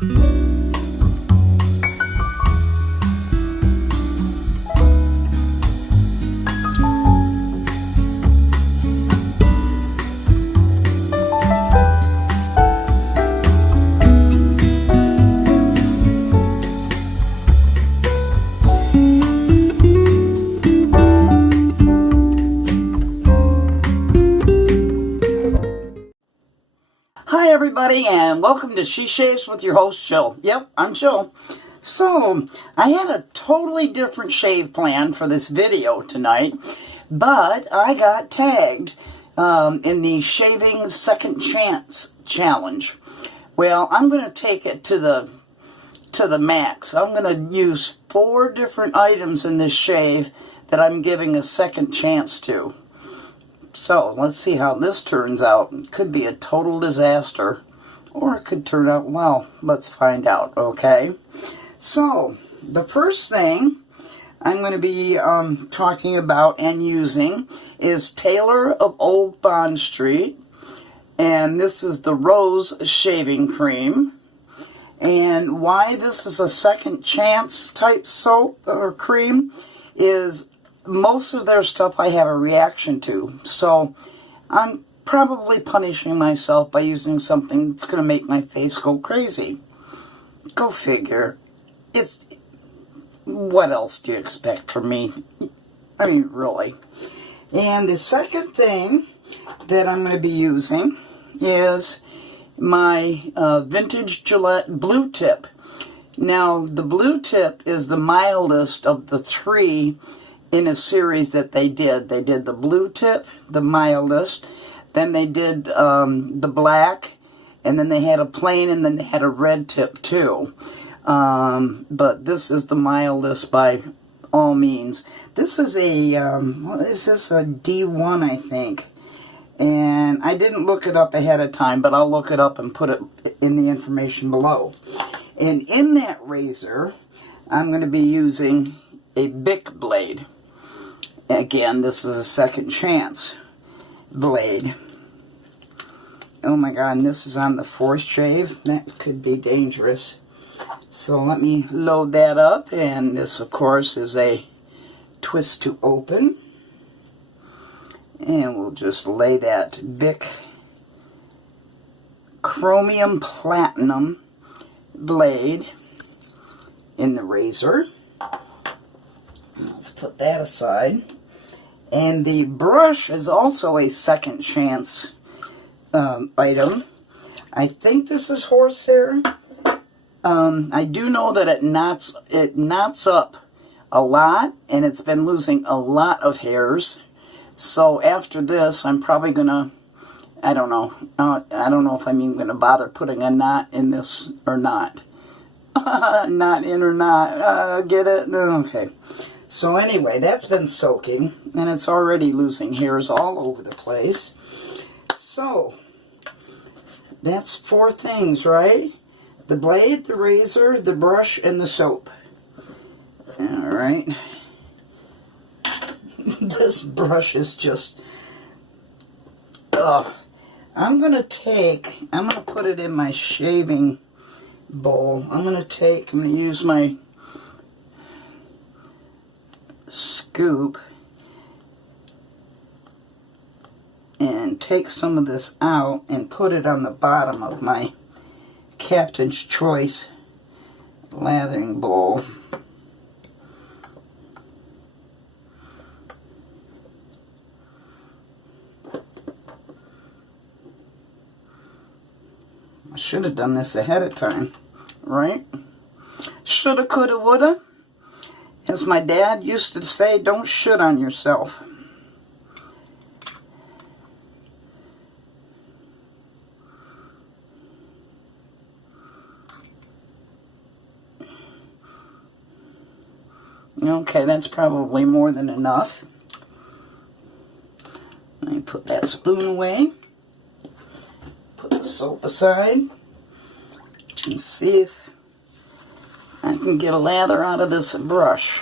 Hi everybody, and welcome to She Shaves with your host Jill. Yep, I'm Jill. So, I had a totally different shave plan for this video tonight, but I got tagged in the Shaving Second Chance Challenge. Well, I'm going to take it to the max. I'm going to use 4 different items in this shave that I'm giving a second chance to. So, let's see how this turns out. It could be a total disaster, or it could turn out well. Let's find out, okay? So, the first thing I'm going to be talking about and using is Taylor of Old Bond Street. And this is the Rose Shaving Cream. And why this is a second chance type soap or cream is most of their stuff I have a reaction to, so I'm probably punishing myself by using something that's going to make my face go crazy. Go figure. What else do you expect from me? I mean, really. And the second thing that I'm going to be using is my vintage Gillette Blue Tip. Now, the Blue Tip is the mildest of the 3 in a series that they did. They did the blue tip, the mildest, then they did the black, and then they had a plain, and then they had a red tip too. But this is the mildest by all means. This is a, what is this, a D1 I think. And I didn't look it up ahead of time, but I'll look it up and put it in the information below. And in that razor, I'm going to be using a Bic blade. Again, this is a second chance blade. Oh my god, and this is on the 4th shave. That could be dangerous. So let me load that up, and this of course is a twist to open. And we'll just lay that Bic Chromium Platinum blade in the razor. Let's put that aside. And the brush is also a second chance item. I think this is horsehair. I do know that it knots up a lot, and it's been losing a lot of hairs. So after this, I'm probably gonna, I don't know if I'm even gonna bother putting a knot in this or not. Not in or not. Get it? Okay. So anyway, that's been soaking, and it's already losing hairs all over the place. So, that's 4 things, right? The blade, the razor, the brush, and the soap. Alright. This brush is just... ugh. I'm going to put it in my shaving bowl. I'm going to use my scoop and take some of this out and put it on the bottom of my Captain's Choice lathering bowl. I should have done this ahead of time, right? Shoulda, coulda, woulda. As my dad used to say, don't shit on yourself. Okay, that's probably more than enough. Let me put that spoon away. Put the soap aside. And see if I can get a lather out of this brush.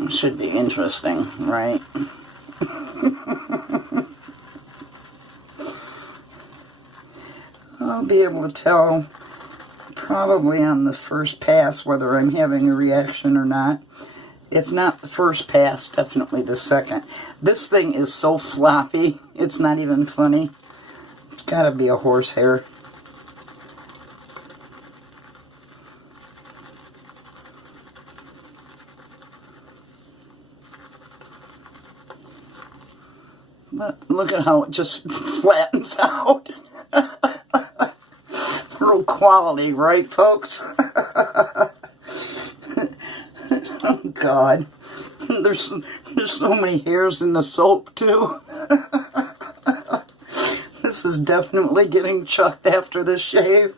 It should be interesting, right? I'll be able to tell probably on the first pass whether I'm having a reaction or not. If not the first pass, definitely the second. This thing is so floppy, it's not even funny. It's gotta be a horsehair. But look at how it just flattens out. Real quality, right, folks? Oh, God. There's so many hairs in the soap, too. This is definitely getting chucked after this shave.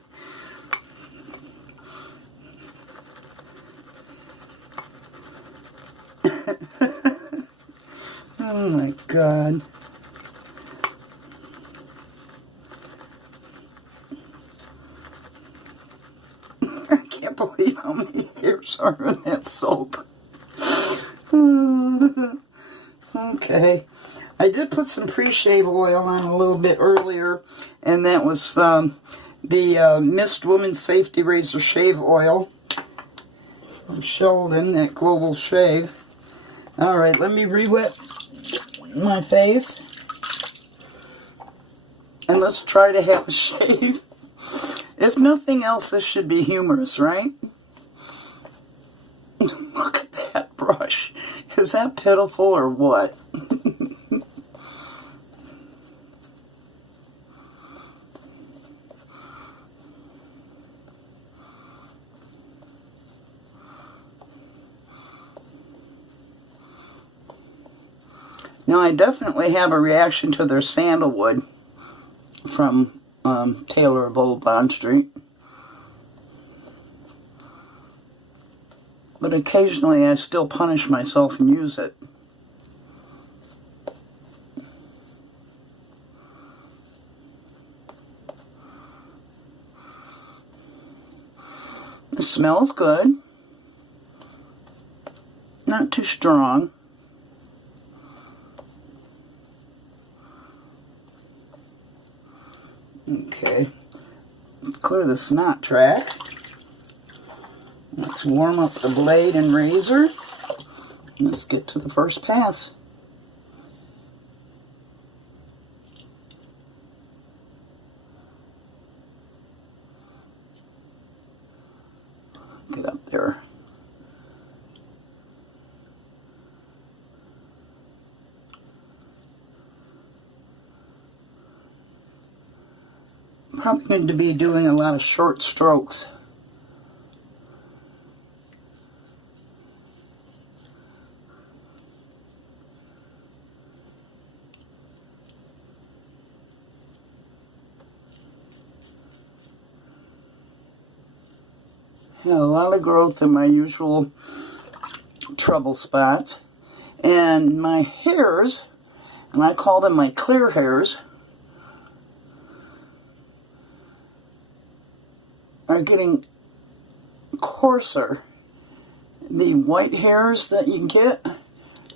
Oh, my God. I can't believe how many hairs are in that soap. Okay. I did put some pre-shave oil on a little bit earlier, and that was the Mist Women's Safety Razor Shave Oil from Sheldon at Global Shave. Alright, let me re-wet my face. And let's try to have a shave. If nothing else, this should be humorous, right? Look at that brush. Is that pitiful or what? Now, I definitely have a reaction to their sandalwood from Taylor of Old Bond Street. But occasionally I still punish myself and use it. It smells good. Not too strong. Okay. Clear the snot track. Let's warm up the blade and razor. Let's get to the first pass. Get up there. Probably going to be doing a lot of short strokes. Had a lot of growth in my usual trouble spots, and my hairs, and I call them my clear hairs, are getting coarser. The white hairs that you get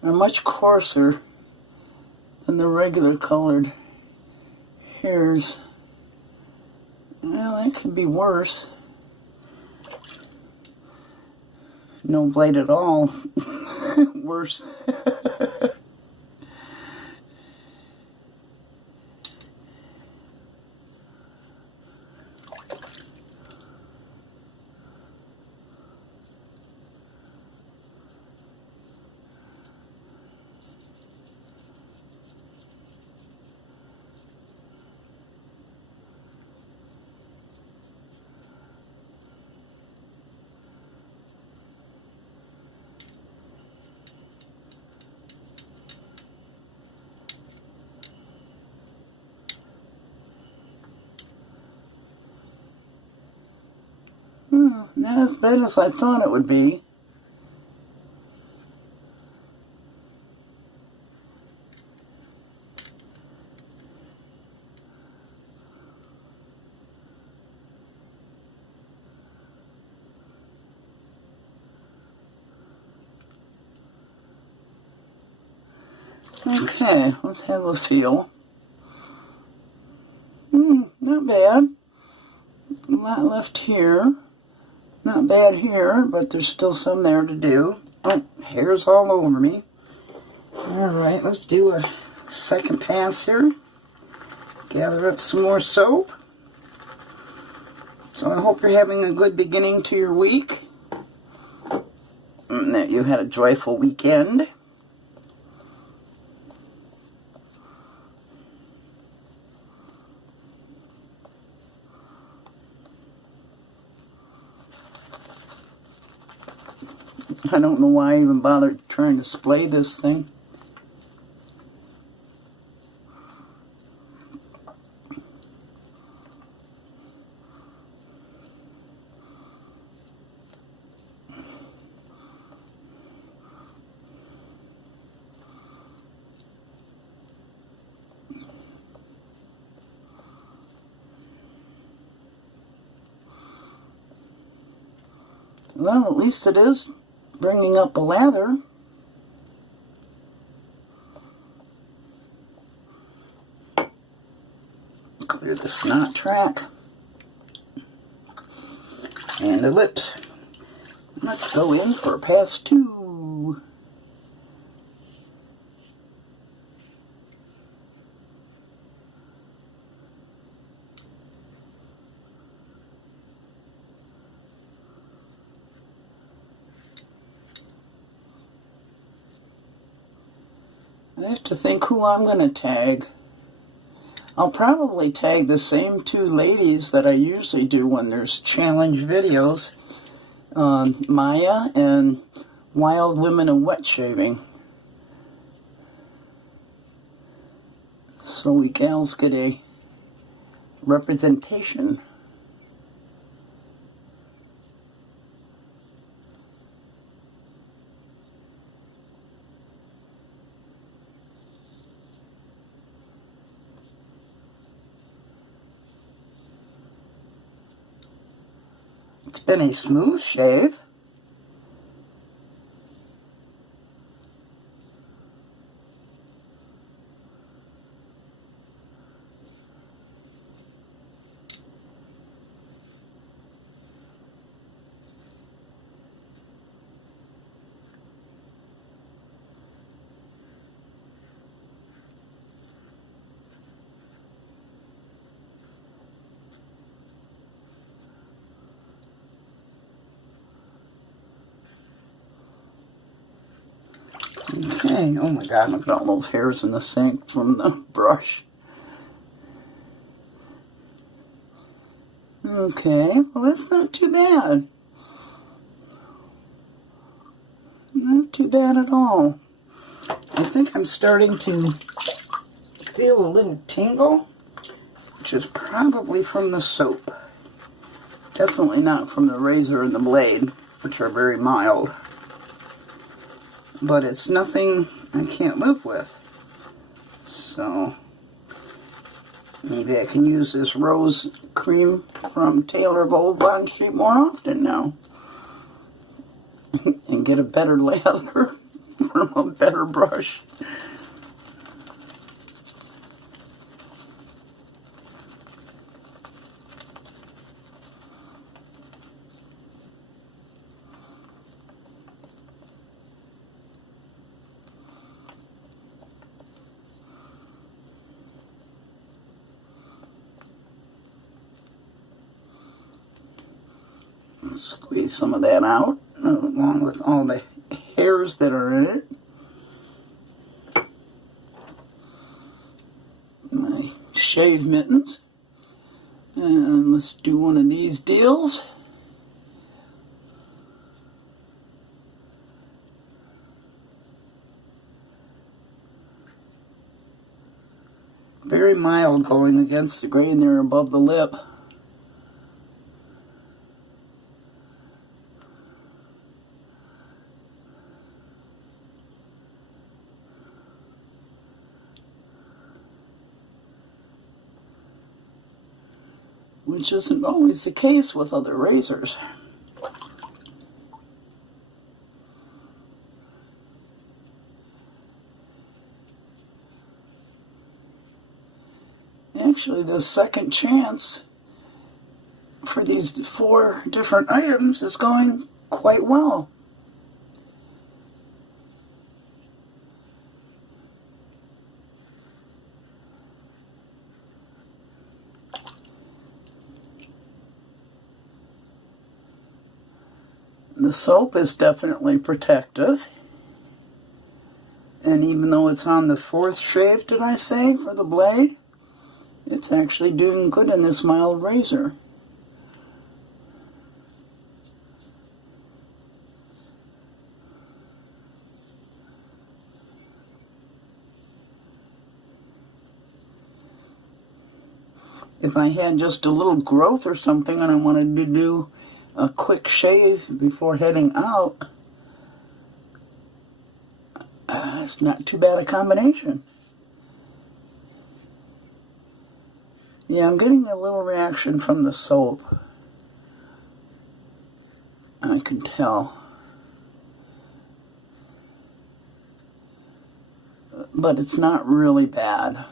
are much coarser than the regular colored hairs. Well, that could be worse. No blade at all. Worse. Not as bad as I thought it would be. Okay, let's have a feel. Not bad. A lot left here. Not bad here, but there's still some there to do. Oh, hair's all over me. Alright, let's do a second pass here. Gather up some more soap. So I hope you're having a good beginning to your week. And that you had a joyful weekend. I don't know why I even bothered trying to display this thing. Well, at least it is bringing up a lather. Clear the snot track. And the lips. Let's go in for pass 2. I have to think who I'm going to tag. I'll probably tag the same 2 ladies that I usually do when there's challenge videos. Maya and Wild Women in Wet Shaving. So we gals get a representation. It's been a smooth shave. Okay, oh my god, look at all those hairs in the sink from the brush. Okay, well that's not too bad. Not too bad at all. I think I'm starting to feel a little tingle, which is probably from the soap. Definitely not from the razor and the blade, which are very mild. But it's nothing I can't live with. So maybe I can use this rose cream from Taylor of Old Bond Street more often now. And get a better lather from a better brush. Squeeze some of that out, along with all the hairs that are in it. My shave mittens. And let's do one of these deals. Very mild going against the grain there above the lip. Which isn't always the case with other razors. Actually, the second chance for these 4 different items is going quite well. The soap is definitely protective. And even though it's on the 4th shave, did I say, for the blade, it's actually doing good in this mild razor. If I had just a little growth or something and I wanted to do a quick shave before heading out, it's not too bad a combination. Yeah, I'm getting a little reaction from the soap. I can tell. But it's not really bad.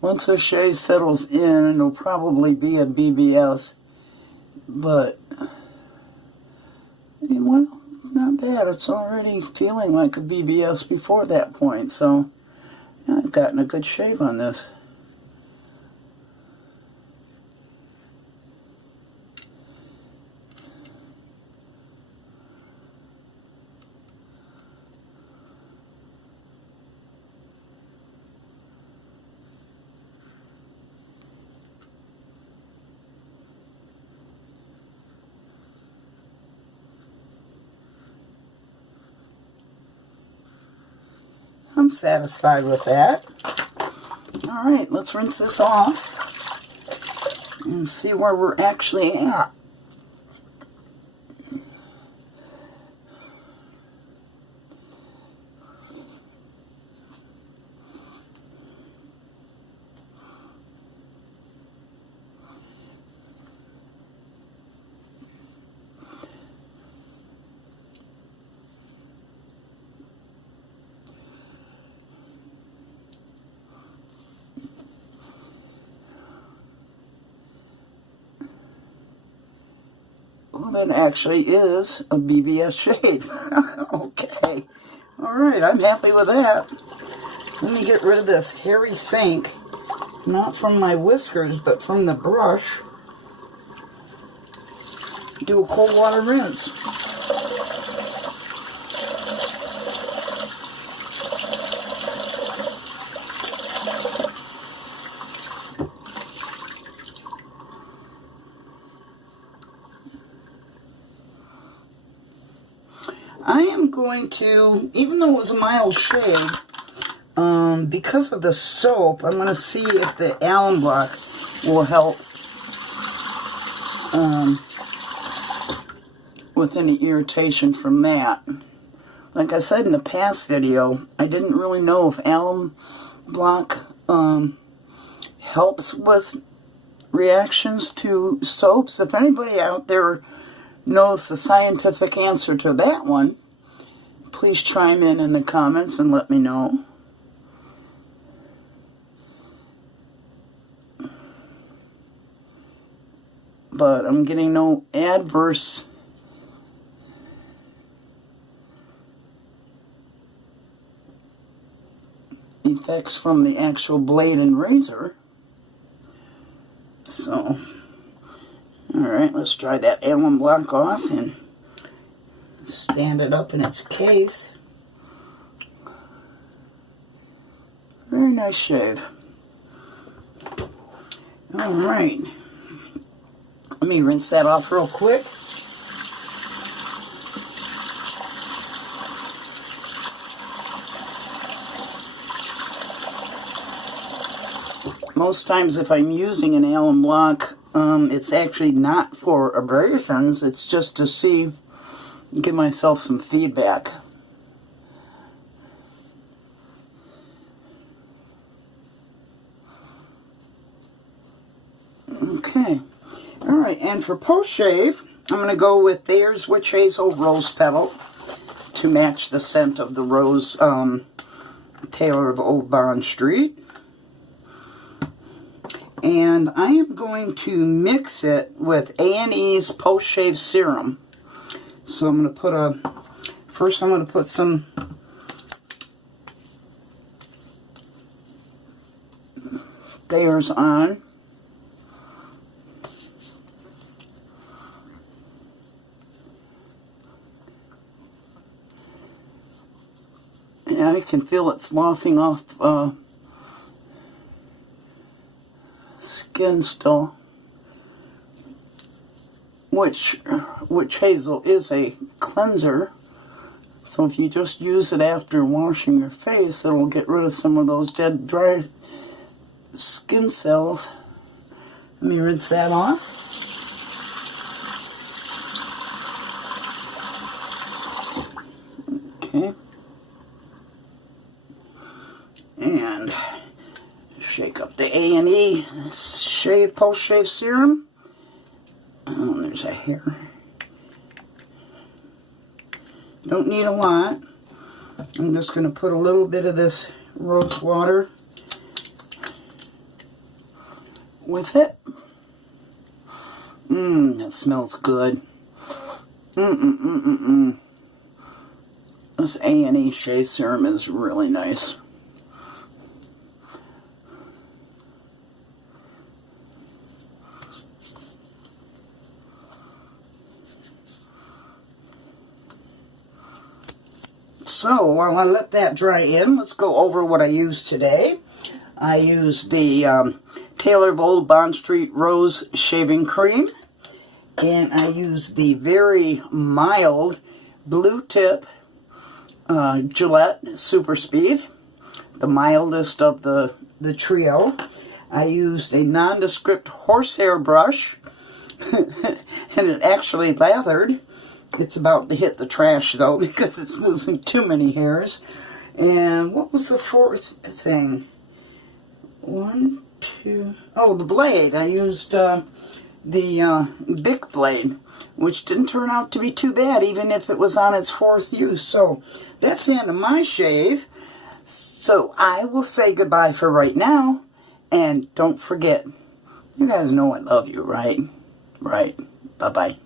Once the shave settles in, it'll probably be a BBS, but, well, not bad. It's already feeling like a BBS before that point, so I've gotten a good shave on this. I'm satisfied with that. Alright, let's rinse this off and see where we're actually at. Well, that actually is a BBS shave. Okay. Alright, I'm happy with that. Let me get rid of this hairy sink. Not from my whiskers, but from the brush. Do a cold water rinse. I am going to, even though it was a mild shave, because of the soap, I'm going to see if the alum block will help with any irritation from that. Like I said in the past video, I didn't really know if alum block helps with reactions to soaps. If anybody out there knows the scientific answer to that one, please chime in the comments and let me know. But I'm getting no adverse effects from the actual blade and razor. So, alright, let's dry that alum block off and stand it up in its case. Very nice shave. Alright. Let me rinse that off real quick. Most times if I'm using an alum block, it's actually not for abrasions, it's just to see, give myself some feedback. Okay. Alright, and for post-shave, I'm going to go with Thayers Witch Hazel Rose Petal to match the scent of the rose Taylor of Old Bond Street. And I am going to mix it with A&E's post-shave serum. So I'm going to put first I'm going to put some Thayers on. And I can feel it sloughing off skin still, which Hazel is a cleanser, so if you just use it after washing your face, it'll get rid of some of those dead, dry skin cells. Let me rinse that off. Okay. And shake up the A&E shave post-shave serum. Oh, there's a hair. Don't need a lot. I'm just going to put a little bit of this rose water with it. That smells good. This A&E shave serum is really nice. So while I let that dry in, let's go over what I used today. I used the Taylor of Old Bond Street Rose Shaving Cream. And I used the very mild blue tip Gillette Super Speed, the mildest of the trio. I used a nondescript horsehair brush, and it actually lathered. It's about to hit the trash, though, because it's losing too many hairs. And what was the fourth thing? One, two... Oh, the blade. I used the Bic blade, which didn't turn out to be too bad, even if it was on its fourth use. So that's the end of my shave. So I will say goodbye for right now. And don't forget, you guys know I love you, right? Right. Bye-bye.